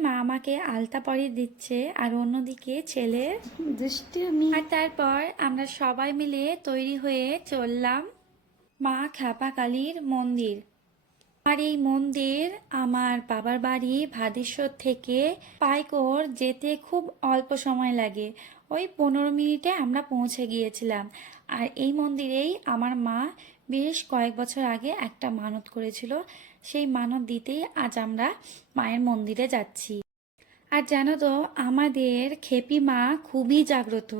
মা আমাকে আলতা পরিয়ে দিচ্ছে আর অন্যদিকে ছেলে। আর তারপর আমরা সবাই মিলে তৈরি হয়ে চললাম মা খ্যাপা কালীর মন্দির। আর এই মন্দির আমার বাবার বাড়ি ভাদেশ্বর থেকে পাইকোর যেতে খুব অল্প সময় লাগে। ওই পনেরো মিনিটে আমরা পৌঁছে গিয়েছিলাম। আর এই মন্দিরেই আমার মা বেশ কয়েক বছর আগে একটা মানত করেছিল। সেই মানত দিতেই আজ আমরা মায়ের মন্দিরে যাচ্ছি। আর জানো তো, আমাদের খেপি মা খুবই জাগ্রত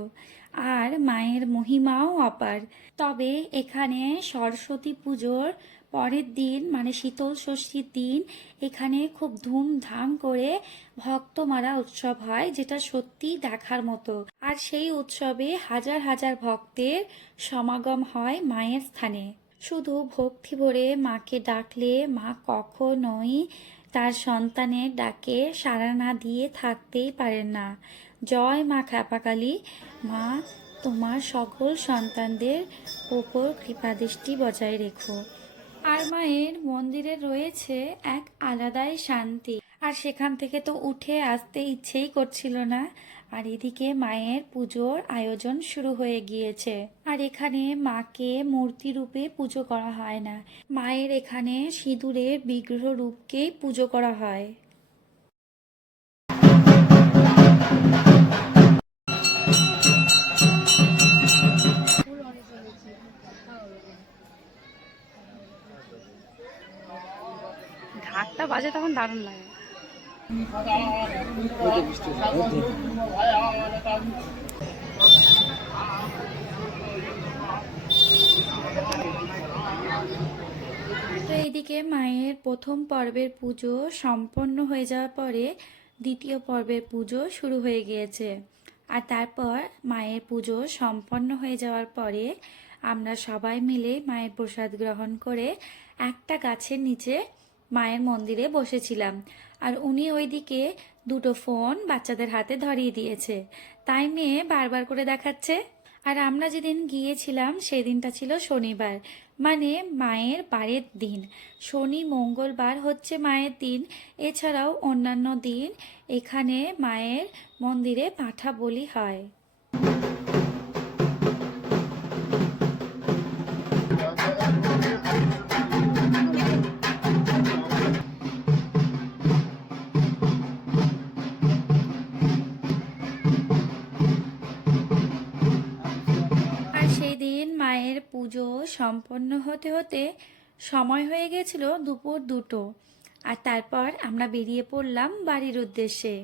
আর মায়ের মহিমাও অপার। তবে এখানে সরস্বতী পুজোর পরের দিন মানে শীতল ষষ্ঠীর দিন, এখানে খুব ধুমধাম করে ভক্তমারা উৎসব হয়, যেটা সত্যি দেখার মতো। আর সেই উৎসবে হাজার হাজার ভক্তের সমাগম হয় মায়ের স্থানে। শুধু ভক্তি ভরে মাকে ডাকলে মা কখনোই তার সন্তানের ডাকে সাড়া না দিয়ে থাকতেই পারেন না। জয় মা খ্যাপাকালী মা, তোমার সকল সন্তানদের ওপর কৃপাদৃষ্টি বজায় রেখো। আর মায়ের মন্দিরে রয়েছে এক আলাদাই শান্তি। আর সেখান থেকে তো উঠে আসতে ইচ্ছেই করছিল না। আর এদিকে মায়ের পুজোর আয়োজন শুরু হয়ে গিয়েছে। আর এখানে মাকে মূর্তি রূপে পুজো করা হয় না। মায়ের এখানে সিঁদুরের বিগ্রহ রূপকেই পুজো করা হয়। ঢাকটা বাজে তখন দারুণ লাগে। তো এইদিকে মায়ের প্রথম পর্বের পুজো সম্পন্ন হয়ে যাওয়ার পরে দ্বিতীয় পর্বের পুজো শুরু হয়ে গিয়েছে। আর তারপর মায়ের পুজো সম্পন্ন হয়ে যাওয়ার পরে আমরা সবাই মিলে মায়ের প্রসাদ গ্রহণ করে একটা গাছের নিচে মায়ের মন্দিরে বসেছিলাম। আর উনি ওইদিকে দুটো ফোন বাচ্চাদের হাতে ধরিয়ে দিয়েছে। তাই মেয়ে বারবার করে দেখাচ্ছে। আর আমরা যেদিন গিয়েছিলাম, সেদিনটা ছিল শনিবার। মানে মায়ের বারের দিন। শনি, মঙ্গলবার হচ্ছে মায়ের দিন। এছাড়াও অন্যান্য দিন এখানে মায়ের মন্দিরে পাঠা বলি হয়। সম্পন্ন হতে হতে সময় হয়ে গেছিল দুপুর দুটো, আর তারপর আমরা বেরিয়ে পড়লাম বাড়ির উদ্দেশ্যে।